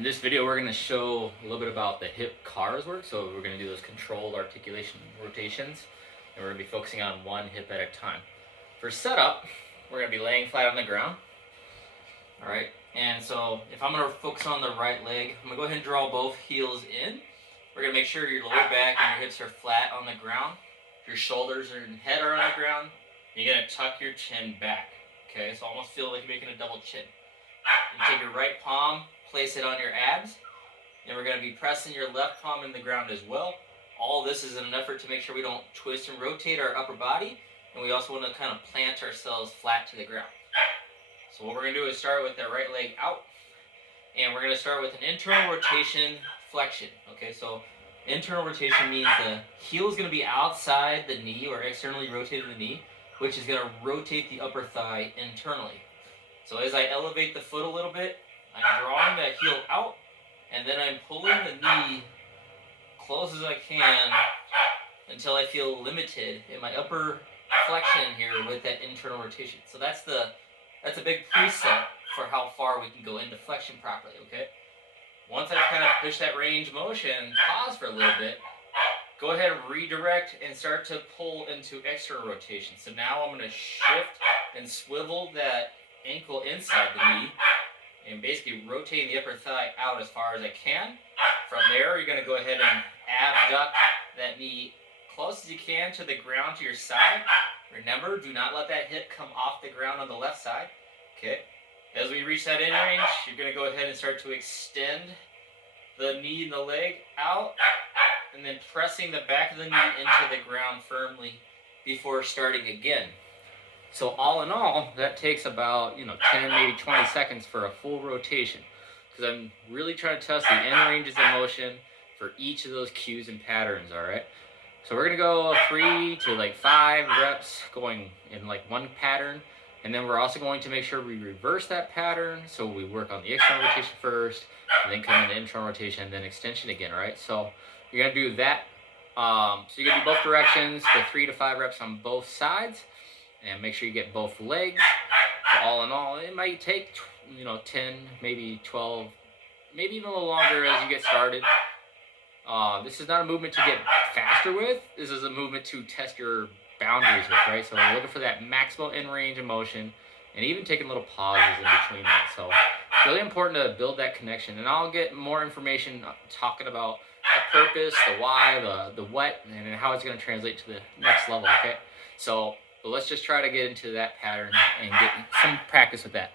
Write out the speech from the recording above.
In this video, we're going to show a little bit about the hip C.A.R's work. So we're going to do those controlled articulation rotations, and we're going to be focusing on one hip at a time. For setup, we're going to be laying flat on the ground. All right, and so if I'm going to focus on the right leg, I'm going to go ahead and draw both heels in. We're going to make sure your lower back and your hips are flat on the ground. Your shoulders and head are on the ground. You're going to tuck your chin back. Okay, so almost feel like you're making a double chin. You take your right palm, place it on your abs, and we're going to be pressing your left palm in the ground as well. All this is in an effort to make sure we don't twist and rotate our upper body, and we also want to kind of plant ourselves flat to the ground. So what we're going to do is start with the right leg out, and we're going to start with an internal rotation flexion. Okay, so internal rotation means the heel is going to be outside the knee or externally rotated the knee, which is going to rotate the upper thigh internally. So as I elevate the foot a little bit, I'm drawing that heel out, and then I'm pulling the knee close as I can until I feel limited in my upper flexion here with that internal rotation. So that's a big preset for how far we can go into flexion properly, okay? Once I've kind of pushed that range of motion, pause for a little bit, go ahead and redirect and start to pull into external rotation. So now I'm going to shift and swivel that ankle inside the knee and basically rotating the upper thigh out as far as I can. From there, you're going to go ahead and abduct that knee close as you can to the ground to your side. Remember, do not let that hip come off the ground on the left side. Okay. As we reach that in range, you're going to go ahead and start to extend the knee and the leg out, and then pressing the back of the knee into the ground firmly before starting again. So all in all, that takes about 10, maybe 20 seconds for a full rotation, because I'm really trying to test the end ranges of motion for each of those cues and patterns. All right. So we're gonna go 3 to 5 reps going in one pattern, and then we're also going to make sure we reverse that pattern. So we work on the external rotation first, and then come into internal rotation, and then extension again. All right. So you're gonna do that. So you're gonna do both directions for 3 to 5 reps on both sides. And make sure you get both legs. So all in all, it might take 10, maybe 12, maybe even a little longer as you get started. This is not a movement to get faster with. This is a movement to test your boundaries with, right? So we're looking for that maximal in range of motion, and even taking little pauses in between that. So it's really important to build that connection. And I'll get more information talking about the purpose, the why, the what, and how it's going to translate to the next level. Okay, so. But let's just try to get into that pattern and get some practice with that.